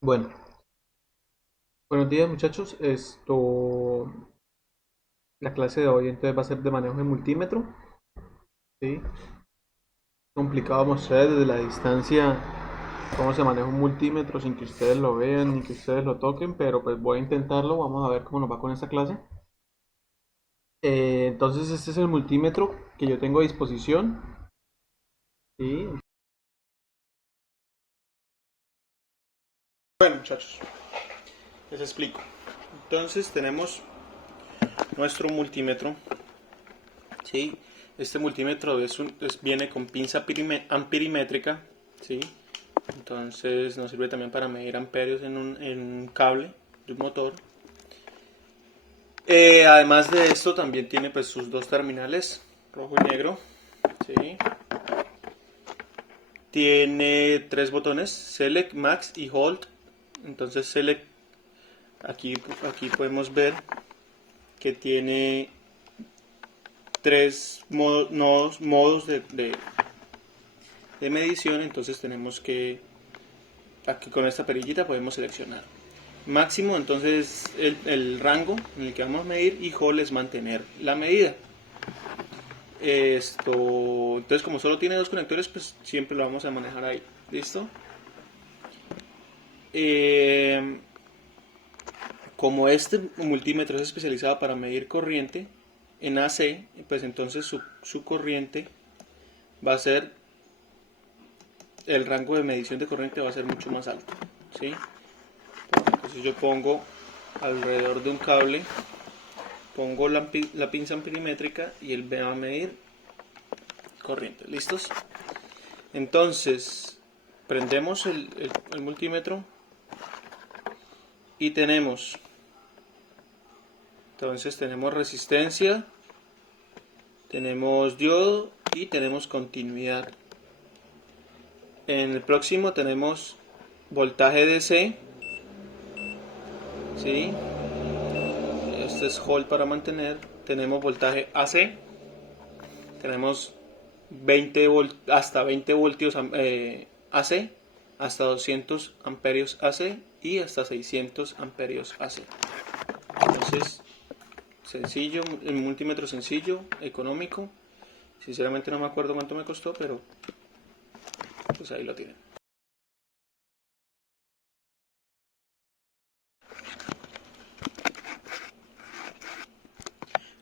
Bueno, buenos días muchachos. La clase de hoy entonces va a ser de manejo de multímetro. ¿Sí? Complicado mostrar desde la distancia cómo se maneja un multímetro sin que ustedes lo vean ni que ustedes lo toquen, pero pues voy a intentarlo. Vamos a ver cómo nos va con esta clase. Entonces este es el multímetro que yo tengo a disposición. ¿Sí? Bueno muchachos, les explico. Entonces tenemos nuestro multímetro. ¿Sí? Este multímetro viene con pinza amperimétrica. ¿Sí? Entonces nos sirve también para medir amperios en un cable de un motor. Además de esto también tiene pues sus dos terminales, rojo y negro. ¿Sí? Tiene tres botones, Select, Max y Hold. Entonces Select, aquí podemos ver que tiene tres modos de medición. Entonces tenemos que, aquí con esta perillita podemos seleccionar máximo, entonces el rango en el que vamos a medir, y hold es mantener la medida. Entonces como solo tiene dos conectores, pues siempre lo vamos a manejar ahí. ¿Listo? Eh, Como este multímetro es especializado para medir corriente en AC, pues entonces su corriente va a ser, el rango de medición de corriente va a ser mucho más alto. ¿Sí? Entonces yo pongo alrededor de un cable, pongo la pinza amperimétrica y él va a medir corriente. ¿Listos? Entonces, prendemos el multímetro y tenemos resistencia, tenemos diodo y tenemos continuidad. En el próximo tenemos voltaje DC, ¿sí? Este es hold para mantener. Tenemos voltaje AC, tenemos hasta 20 voltios AC, hasta 200 amperios AC y hasta 600 amperios AC. Entonces, sencillo, el multímetro sencillo, económico. Sinceramente no me acuerdo cuánto me costó, pero pues ahí lo tienen.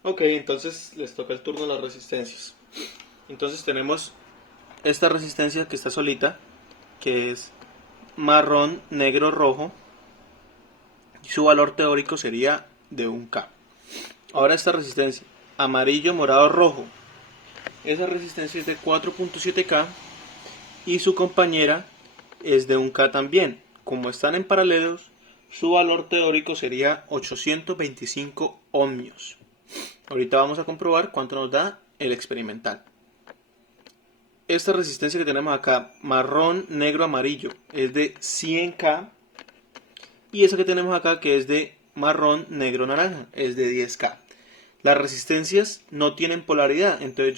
Ok, entonces les toca el turno a las resistencias. Entonces tenemos esta resistencia que está solita, que es marrón, negro, rojo. Y su valor teórico sería de 1K. Ahora esta resistencia, amarillo, morado, rojo. Esa resistencia es de 4.7K y su compañera es de 1K también. Como están en paralelos, su valor teórico sería 825 ohmios. Ahorita vamos a comprobar cuánto nos da el experimental. Esta resistencia que tenemos acá, marrón, negro, amarillo, es de 100K. Y esa que tenemos acá, que es de marrón, negro, naranja, es de 10K. Las resistencias no tienen polaridad, entonces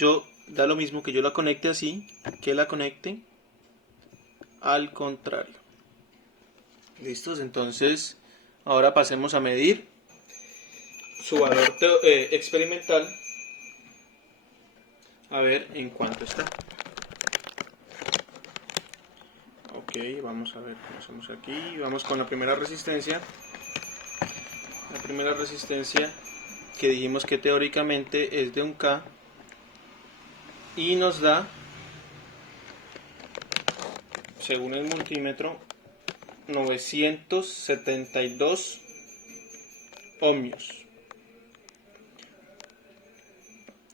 da lo mismo que yo la conecte así, que la conecte al contrario. ¿Listos? Entonces, ahora pasemos a medir su valor experimental, a ver en cuánto está. Ok, vamos a ver cómo hacemos aquí. Vamos con la primera resistencia. La primera resistencia que dijimos que teóricamente es de 1K y nos da, según el multímetro, 972 ohmios.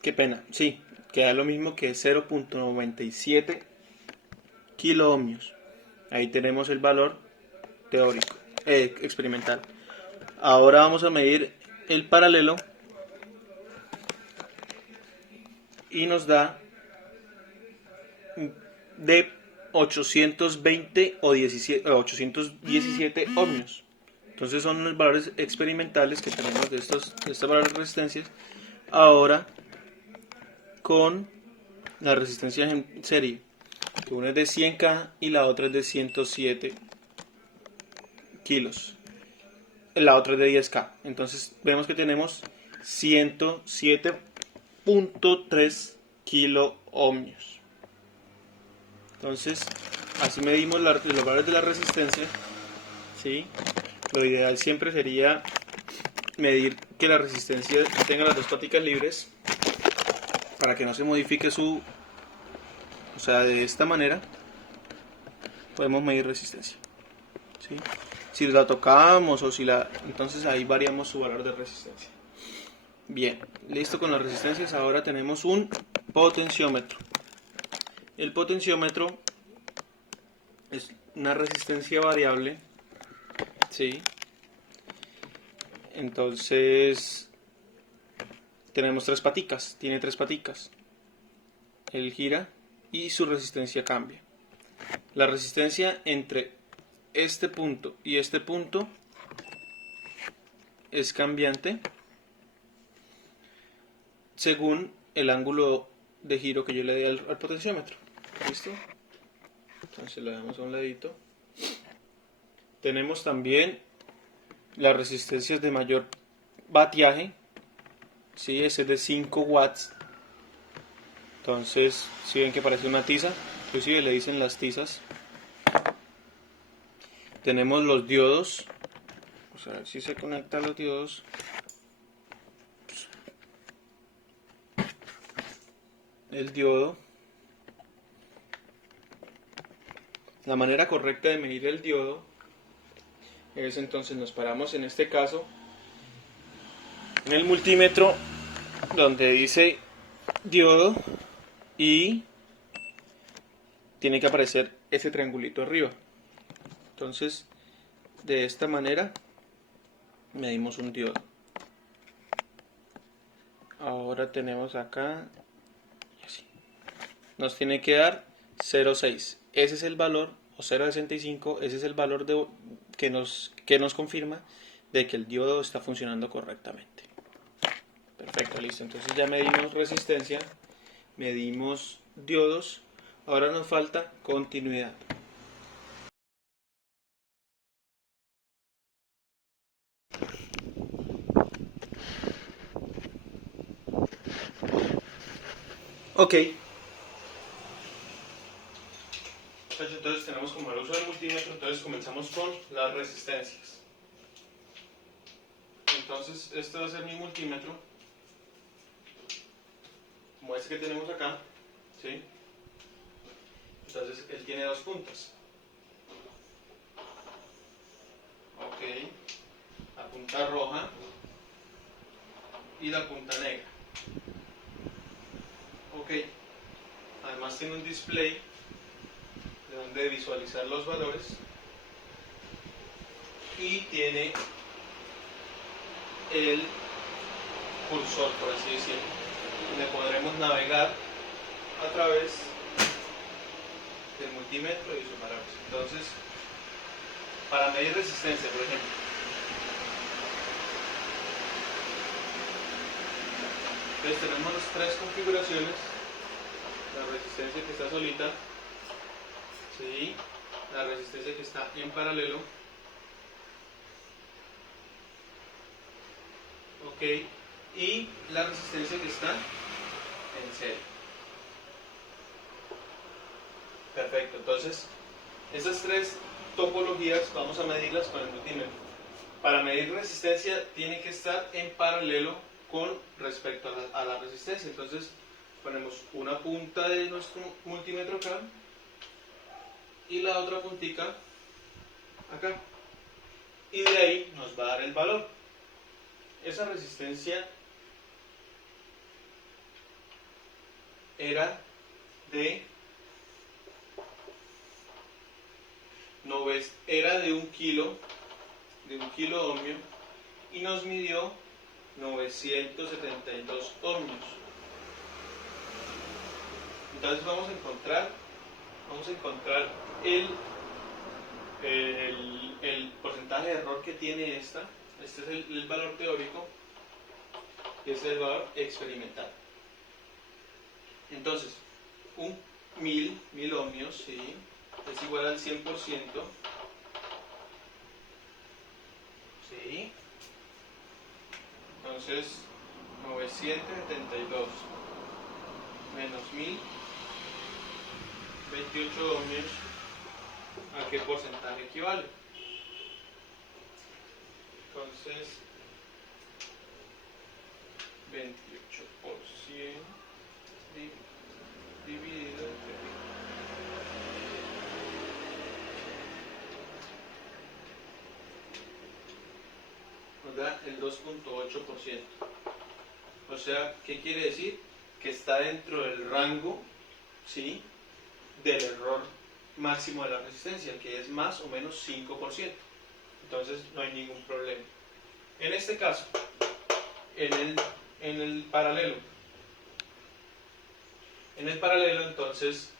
Qué pena, sí, queda lo mismo que 0.97 kilo ohmios. Ahí tenemos el valor teórico, experimental. Ahora vamos a medir el paralelo y nos da de 820 o 817 ohmios. Entonces son los valores experimentales que tenemos de estas valores de resistencias. Ahora con las resistencias en serie, que una es de 100K y la otra es de 107 kilos. La otra es de 10K. Entonces vemos que tenemos 107.3 kilo ohmios. Entonces, así medimos los valores de la resistencia. ¿Sí? Lo ideal siempre sería medir que la resistencia tenga las dos paticas libres para que no se modifique su... O sea, de esta manera podemos medir resistencia. ¿Sí? Si la tocamos o si la... Entonces ahí variamos su valor de resistencia. Bien, listo con las resistencias. Ahora tenemos un potenciómetro. El potenciómetro es una resistencia variable. ¿Sí? Entonces tenemos tres paticas. Tiene tres paticas. Él gira y su resistencia cambia. La resistencia entre este punto y este punto es cambiante según el ángulo de giro que yo le dé al potenciómetro. ¿Listo? Entonces le damos a un ladito. Tenemos también las resistencias de mayor vatiaje. ¿Sí? Ese es de 5 watts. Entonces, si ven que parece una tiza, inclusive le dicen las tizas. Tenemos los diodos. Vamos a ver si se conectan los diodos. El diodo. La manera correcta de medir el diodo es, entonces nos paramos en este caso en el multímetro donde dice diodo y tiene que aparecer ese triangulito arriba. Entonces, de esta manera medimos un diodo. Ahora tenemos acá y así. Nos tiene que dar 0,6. Ese es el valor, o 0,65, ese es el valor que nos confirma de que el diodo está funcionando correctamente. Perfecto, listo. Entonces ya medimos resistencia, medimos diodos. Ahora nos falta continuidad. Ok. Entonces tenemos como el uso del multímetro, entonces comenzamos con las resistencias. Entonces este va a ser mi multímetro, como este que tenemos acá, ¿sí? Entonces él tiene dos puntas. Ok. La punta roja y la punta negra. Ok. Además tiene un display de donde visualizar los valores y tiene el cursor, por así decirlo, donde podremos navegar a través del multímetro y sus valores. Entonces, para medir resistencia, por ejemplo, entonces tenemos las tres configuraciones: la resistencia que está solita, ¿sí? La resistencia que está en paralelo, ok, y la resistencia que está en serie. Perfecto, entonces esas tres topologías vamos a medirlas con el multímetro. Para medir resistencia tiene que estar en paralelo con respecto a la resistencia. Entonces ponemos una punta de nuestro multímetro acá y la otra puntica acá, y de ahí nos va a dar el valor. Esa resistencia era de un kilo ohmio y nos midió 972 ohmios. Entonces vamos a encontrar el porcentaje de error que tiene esta. Este es el valor teórico y este es el valor experimental. Entonces, un 1000 ohmios, ¿sí?, es igual al 100% ¿sí? Entonces 972 menos 1028 ohmios, ¿a qué porcentaje equivale? Entonces 28% dividido entre 1000. Nos da el 2.8%. O sea, ¿qué quiere decir? Que está dentro del rango, ¿sí?, del error máximo de la resistencia, que es más o menos 5%. Entonces no hay ningún problema. En este caso, en el paralelo, entonces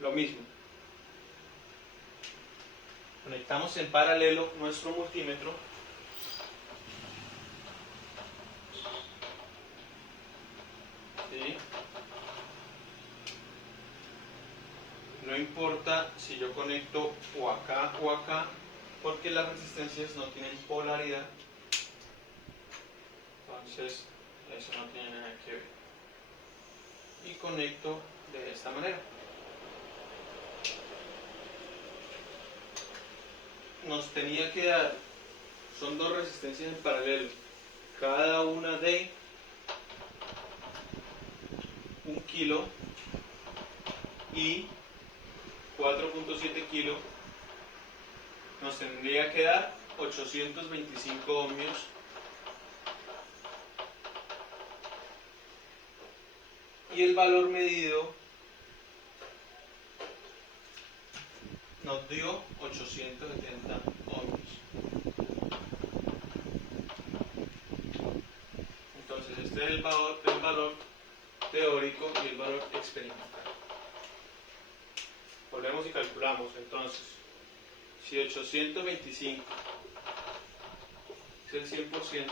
lo mismo. Conectamos en paralelo nuestro multímetro ¿sí? No importa si yo conecto o acá, porque las resistencias no tienen polaridad. Entonces, eso no tiene nada que ver. Y conecto de esta manera. Nos tenía que dar, son dos resistencias en paralelo, cada una de 1 kilo y 4.7 kilo. Nos tendría que dar 825 ohmios y el valor medido nos dio 870 ohmios. Entonces este es el valor teórico y el valor experimental. Volvemos y calculamos. Entonces, si 825 es el 100%,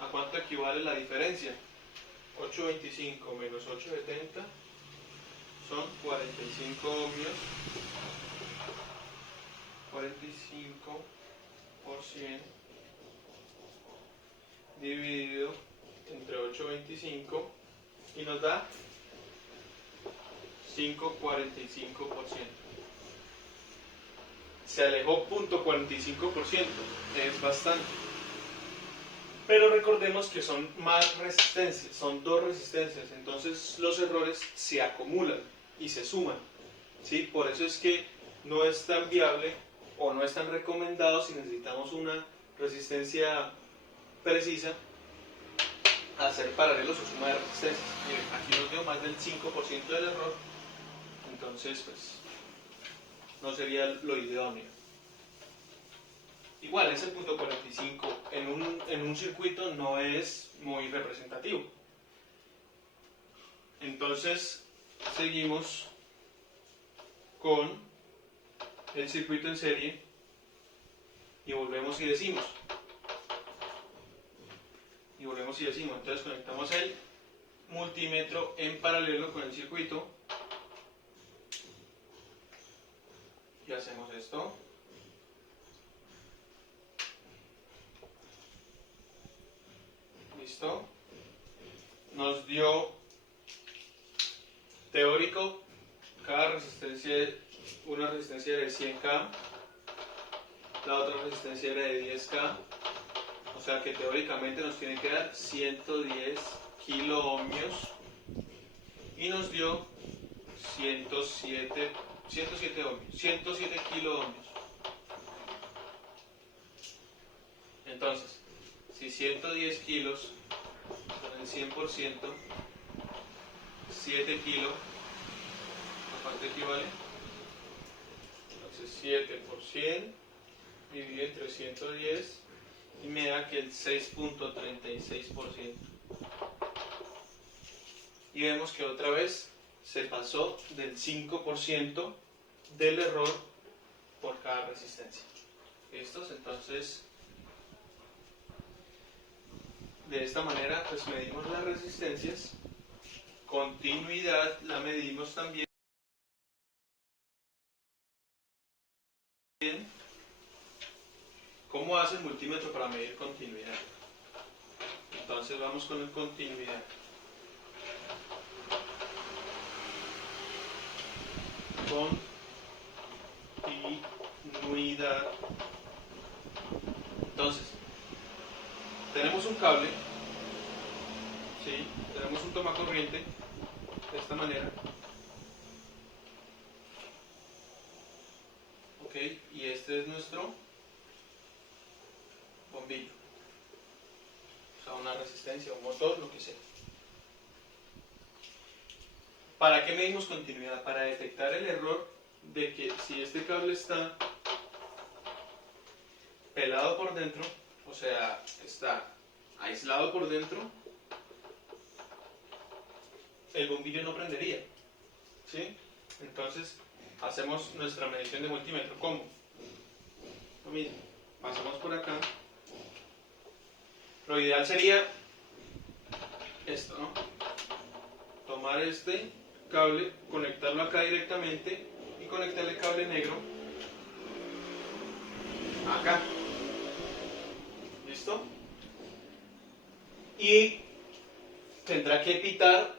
¿a cuánto equivale la diferencia? 825 menos 870 son 45 ohmios. 45 por 100 dividido entre 825 y nos da 5,45%. Se alejó 0.45%, es bastante. Pero recordemos que son más resistencias, son dos resistencias, entonces los errores se acumulan y se suman, ¿sí? Por eso es que no es tan viable o no es tan recomendado, si necesitamos una resistencia precisa, hacer paralelos o suma de resistencias. Miren, aquí nos dio más del 5% del error, entonces pues no sería lo idóneo. Igual, ese punto 45 en un circuito no es muy representativo. Entonces seguimos con el circuito en serie y volvemos y decimos. Entonces conectamos el multímetro en paralelo con el circuito y hacemos esto. Listo. Nos dio teórico, cada resistencia, una resistencia era de 100K, la otra resistencia era de 10K, o sea que teóricamente nos tiene que dar 110 kilo ohmios y nos dio 107 kilo ohmios. Entonces, si 110 kilos con el 100%, 7 kilos, ¿a cuánto equivale? Entonces 7 por 100 dividido entre 110 y me da que el 6.36%. Y vemos que otra vez se pasó del 5% del error por cada resistencia. ¿Listos? Entonces, de esta manera pues medimos las resistencias, continuidad la medimos también ¿Cómo hace el multímetro para medir continuidad? Entonces vamos con la continuidad. Continuidad. Entonces, tenemos un cable, ¿sí? Tenemos un tomacorriente de esta manera. Ok, y este es nuestro bombillo. O sea, una resistencia, un motor, lo que sea. ¿Para qué medimos continuidad? Para detectar el error de que si este cable está pelado por dentro, o sea, está aislado por dentro, el bombillo no prendería, ¿sí? Entonces, hacemos nuestra medición de multímetro. ¿Cómo? Miren, pasamos por acá. Lo ideal sería esto, ¿no? Tomar este cable, conectarlo acá directamente y conectar el cable negro acá. ¿Listo? Y tendrá que pitar,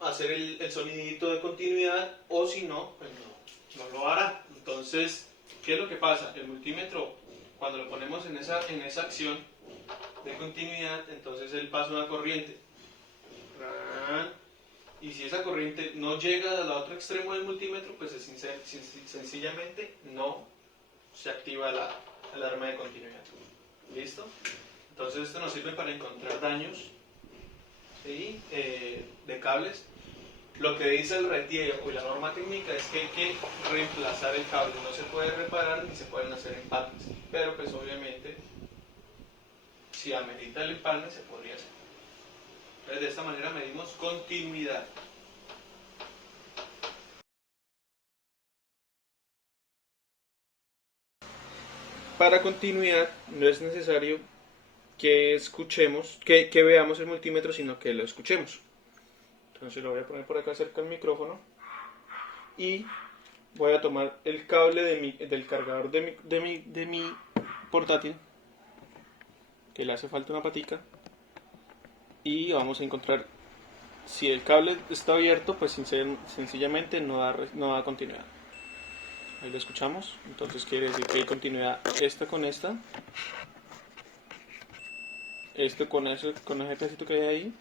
hacer el sonidito de continuidad, o si no, pues no lo hará. Entonces, ¿qué es lo que pasa? El multímetro, cuando lo ponemos en esa acción de continuidad, entonces él pasa una corriente. Y si esa corriente no llega al otro extremo del multímetro, pues sencillamente no se activa la alarma de continuidad. ¿Listo? Entonces esto nos sirve para encontrar daños, ¿sí? De cables. Lo que dice el RETIE o la norma técnica es que hay que reemplazar el cable. No se puede reparar ni se pueden hacer empalmes. Pero pues obviamente, si amerita el empalme, se podría hacer. Entonces de esta manera medimos continuidad. Para continuidad no es necesario que escuchemos, que veamos el multímetro, sino que lo escuchemos. Entonces lo voy a poner por acá cerca del micrófono y voy a tomar el cable del cargador de mi portátil, que le hace falta una patica, y vamos a encontrar si el cable está abierto, pues sencillamente no da continuidad. Ahí lo escuchamos, entonces quiere decir que hay continuidad esta con esta, esto con ese pedacito que hay ahí,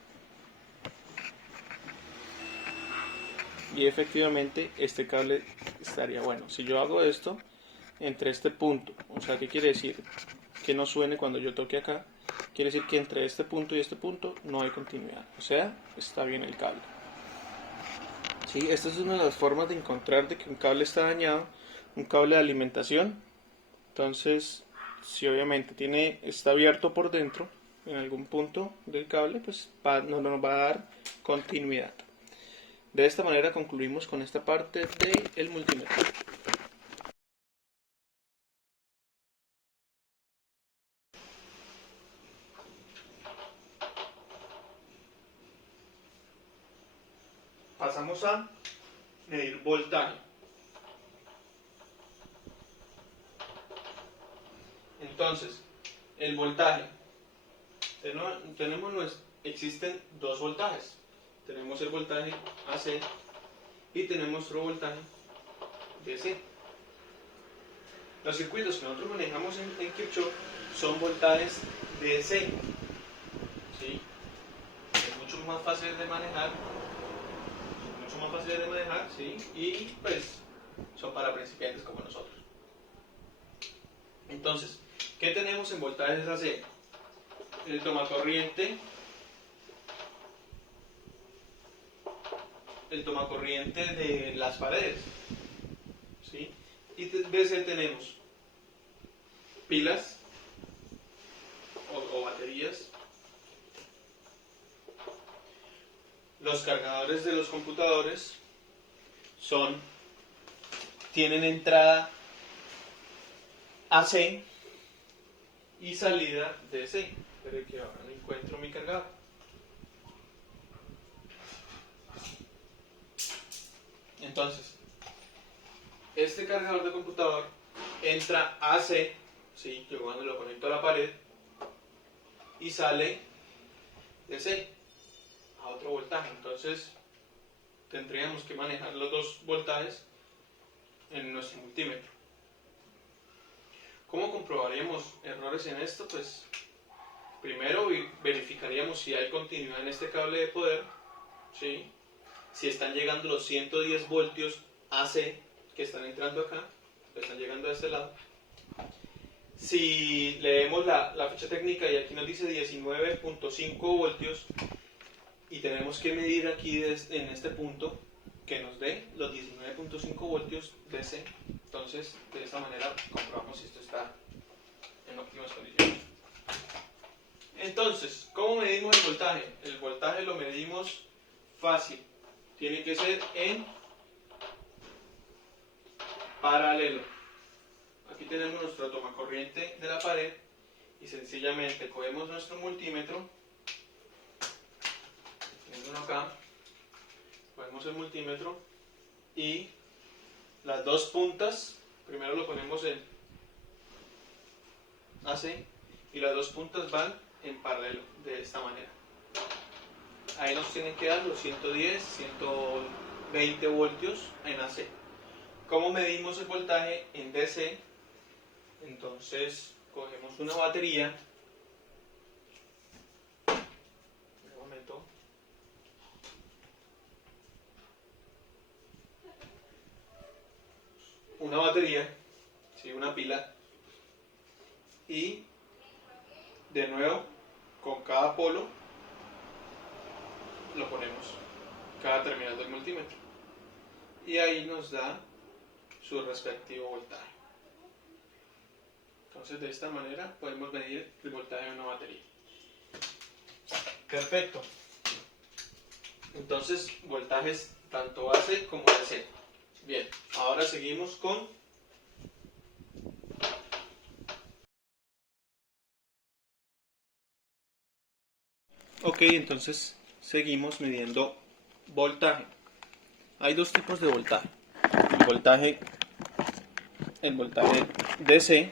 y efectivamente este cable estaría bueno. Si yo hago esto entre este punto, o sea, ¿qué quiere decir? Que no suene cuando yo toque acá, quiere decir que entre este punto y este punto no hay continuidad, o sea, está bien el cable. ¿Sí? Esta es una de las formas de encontrar de que un cable está dañado, un cable de alimentación. Entonces, si obviamente está abierto por dentro, en algún punto del cable, pues no nos va a dar continuidad. De esta manera concluimos con esta parte del multímetro. Pasamos a medir voltaje. Entonces, el voltaje. Existen dos voltajes. Tenemos el voltaje AC y tenemos otro voltaje DC. Los circuitos que nosotros manejamos en Kirchhoff son voltajes DC. ¿Sí? Es mucho más fácil de manejar. ¿Sí? Y pues son para principiantes como nosotros. Entonces, ¿qué tenemos en voltajes AC? El tomacorriente de las paredes, ¿sí? Y de DC tenemos pilas o baterías, los cargadores de los computadores tienen entrada AC y salida DC. Pero que ahora no encuentro mi cargador. Entonces, este cargador de computador entra AC, ¿sí? Yo cuando lo conecto a la pared y sale DC a otro voltaje. Entonces tendríamos que manejar los dos voltajes en nuestro multímetro. ¿Cómo comprobaríamos errores en esto? Pues primero verificaríamos si hay continuidad en este cable de poder, ¿sí? Si están llegando los 110 voltios AC que están entrando acá, que están llegando a este lado. Si leemos la ficha técnica y aquí nos dice 19.5 voltios y tenemos que medir aquí en este punto que nos dé los 19.5 voltios DC, entonces de esta manera comprobamos si esto está en óptimas condiciones. Entonces, ¿cómo medimos el voltaje? El voltaje lo medimos fácil, tiene que ser en paralelo. Aquí tenemos nuestro tomacorriente de la pared y sencillamente cogemos nuestro multímetro, tenemos uno acá, cogemos el multímetro y las dos puntas, primero lo ponemos en AC y las dos puntas van en paralelo, de esta manera. Ahí nos tienen que dar los 110, 120 voltios en AC. ¿Cómo medimos el voltaje en DC? Entonces cogemos una batería, un momento, una batería, ¿sí? Una pila, y de nuevo con cada polo lo ponemos, cada terminal del multímetro, y ahí nos da su respectivo voltaje. Entonces de esta manera podemos medir el voltaje de una batería. Perfecto. Entonces voltajes tanto AC como DC. Bien, ahora seguimos con entonces seguimos midiendo voltaje. Hay dos tipos de voltaje. El voltaje DC,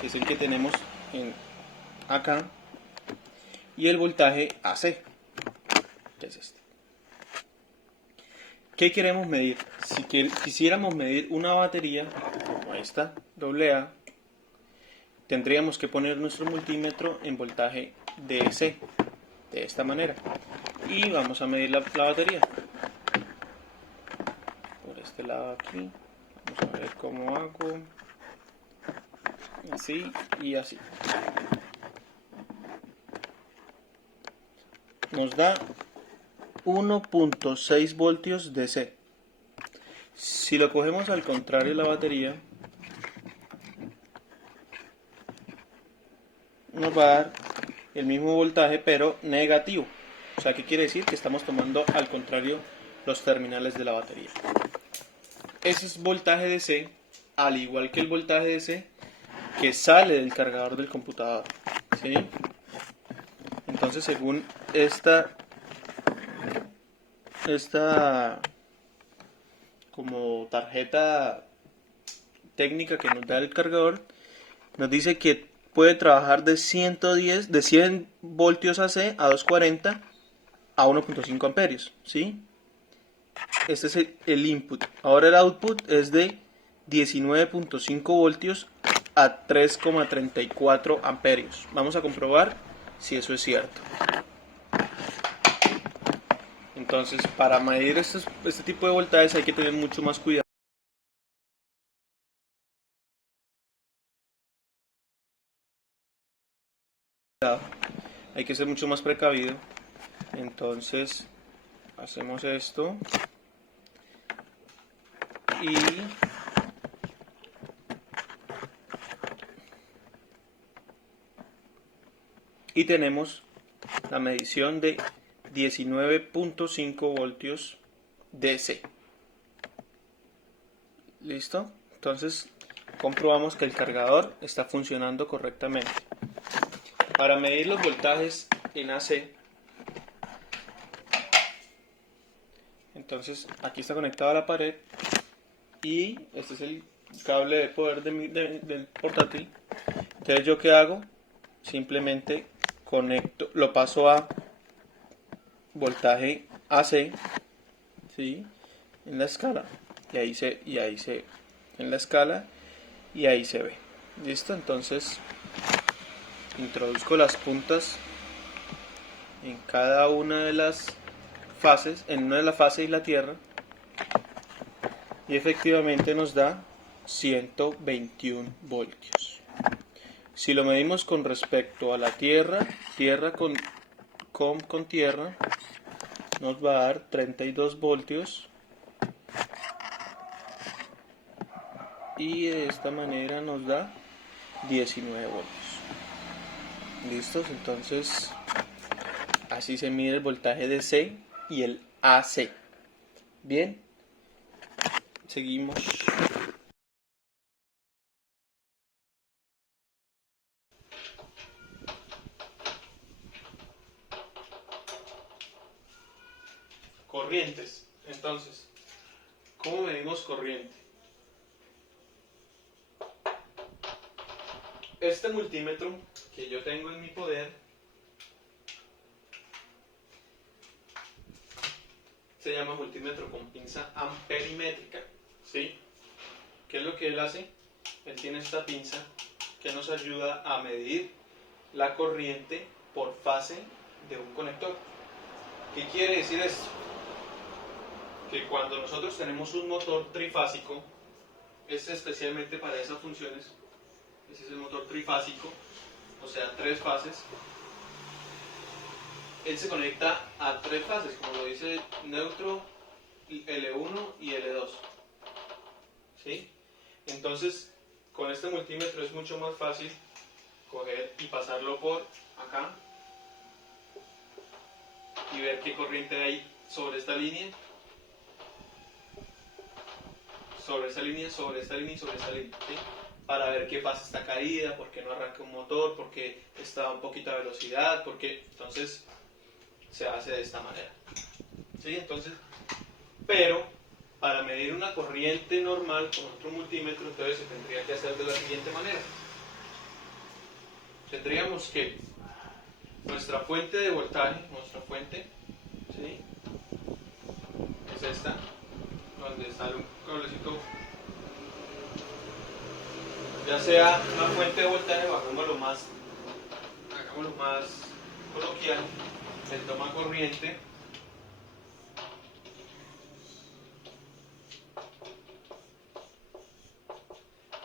que es el que tenemos acá, y el voltaje AC, que es este. ¿Qué queremos medir? Si quisiéramos medir una batería como esta, AA, tendríamos que poner nuestro multímetro en voltaje DC, de esta manera. Y vamos a medir la batería. Por este lado aquí. Vamos a ver cómo hago. Así y así. Nos da 1.6 voltios DC. Si lo cogemos al contrario de la batería, nos va a dar el mismo voltaje pero negativo. O sea, ¿qué quiere decir? Que estamos tomando al contrario los terminales de la batería. Ese es voltaje DC, al igual que el voltaje DC que sale del cargador del computador, ¿sí? Entonces, según esta como tarjeta técnica que nos da el cargador, nos dice que puede trabajar de 100 voltios AC a 240 a 1.5 amperios, ¿sí? Este es el input. Ahora el output es de 19.5 voltios a 3,34 amperios. Vamos a comprobar si eso es cierto. Entonces, para medir este tipo de voltajes hay que tener mucho más cuidado. Hay que ser mucho más precavido. Entonces, hacemos esto. Y tenemos la medición de 19.5 voltios DC. ¿Listo? Entonces comprobamos que el cargador está funcionando correctamente. Para medir los voltajes en AC, entonces aquí está conectado a la pared y este es el cable de poder del portátil. Entonces, ¿yo qué hago? Simplemente conecto, lo paso a voltaje AC, ¿sí? En la escala, y ahí se en la escala, y ahí se ve. ¿Listo? Entonces, introduzco las puntas en cada una de las fases, en una de las fases y la tierra, y efectivamente nos da 121 voltios. Si lo medimos con respecto a la tierra, tierra con tierra, nos va a dar 32 voltios, y de esta manera nos da 19 voltios. ¿Listos? Entonces, así se mide el voltaje DC y el AC. Bien, seguimos. Corrientes. Entonces, ¿cómo medimos corriente? Este multímetro que yo tengo en mi poder se llama multímetro con pinza amperimétrica, ¿sí? ¿Qué es lo que él hace? Él tiene esta pinza que nos ayuda a medir la corriente por fase de un conector. ¿Qué quiere decir esto? Que cuando nosotros tenemos un motor trifásico, especialmente para esas funciones, ese es el motor trifásico, o sea, 3 fases, él se conecta a 3 fases, como lo dice neutro, L1 y L2. ¿Sí? Entonces, con este multímetro es mucho más fácil coger y pasarlo por acá y ver qué corriente hay sobre esta línea, sobre esta línea, sobre esta línea y sobre esta línea, ¿sí? Para ver qué pasa esta caída, por qué no arranca un motor, por qué está a un poquito de velocidad, porque entonces se hace de esta manera, ¿sí? Entonces, pero para medir una corriente normal con otro multímetro, entonces se tendría que hacer de la siguiente manera. Tendríamos que nuestra fuente de voltaje, nuestra fuente, ¿sí? Es esta, donde sale un cablecito, ya sea una fuente de voltaje, hagámoslo más coloquial, el toma corriente,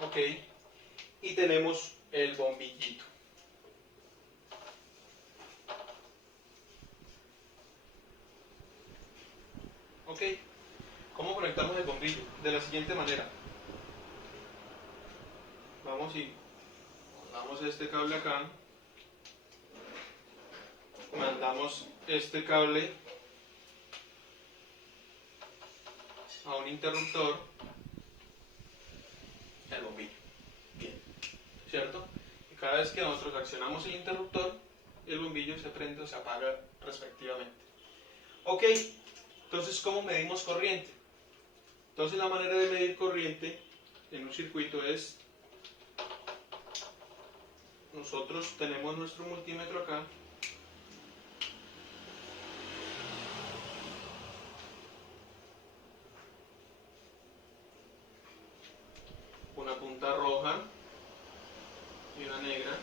ok, y tenemos el bombillito. Ok, ¿cómo conectamos el bombillo? De la siguiente manera. Vamos y mandamos este cable acá, mandamos este cable a un interruptor, el bombillo. Bien, ¿cierto? Y cada vez que nosotros accionamos el interruptor, el bombillo se prende o se apaga respectivamente. Ok, entonces, ¿cómo medimos corriente? Entonces, la manera de medir corriente en un circuito es, nosotros tenemos nuestro multímetro acá, una punta roja y una negra.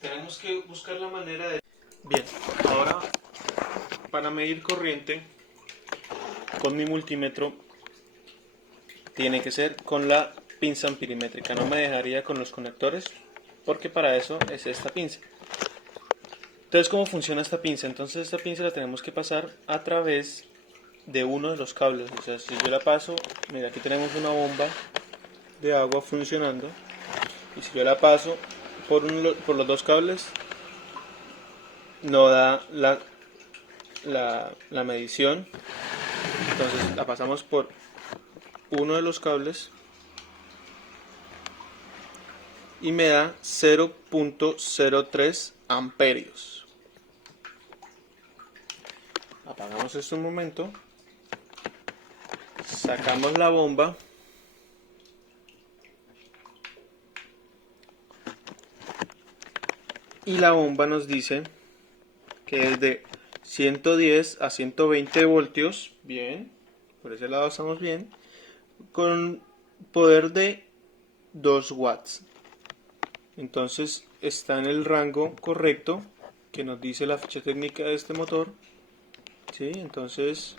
Tenemos que buscar la manera de... Bien, ahora para medir corriente con mi multímetro tiene que ser con la pinza amperimétrica. No me dejaría con los conectores porque para eso es esta pinza. Entonces, ¿cómo funciona esta pinza? Entonces, esta pinza la tenemos que pasar a través de uno de los cables. O sea, si yo la paso, mira, aquí tenemos una bomba de agua funcionando, y si yo la paso por los dos cables, no da la medición. Entonces la pasamos por uno de los cables y me da 0.03 amperios. Apagamos esto un momento. Sacamos la bomba. Y la bomba nos dice que es de 110 a 120 voltios. Bien, por ese lado estamos bien. Con poder de 2 watts. Entonces está en el rango correcto que nos dice la ficha técnica de este motor. ¿Sí? Entonces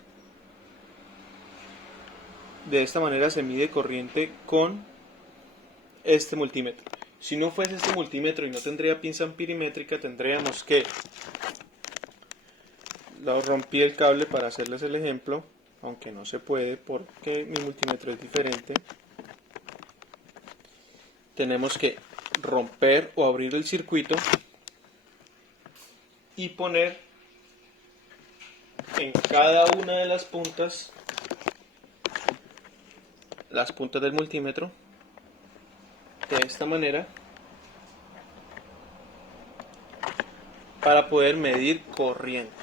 de esta manera se mide corriente con este multímetro. Si no fuese este multímetro y no tendría pinza amperimétrica, tendríamos que rompí el cable para hacerles el ejemplo, aunque no se puede porque mi multímetro es diferente. Tenemos que romper o abrir el circuito y poner en cada una de las puntas del multímetro de esta manera para poder medir corriente.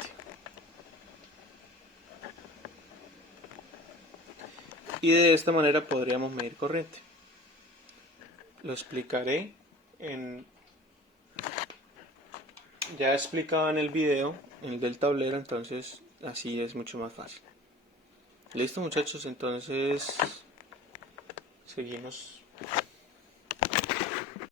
Y de esta manera podríamos medir corriente. Lo explicaré ya explicaba en el video, en el del tablero, entonces así es mucho más fácil. Listo, muchachos, entonces seguimos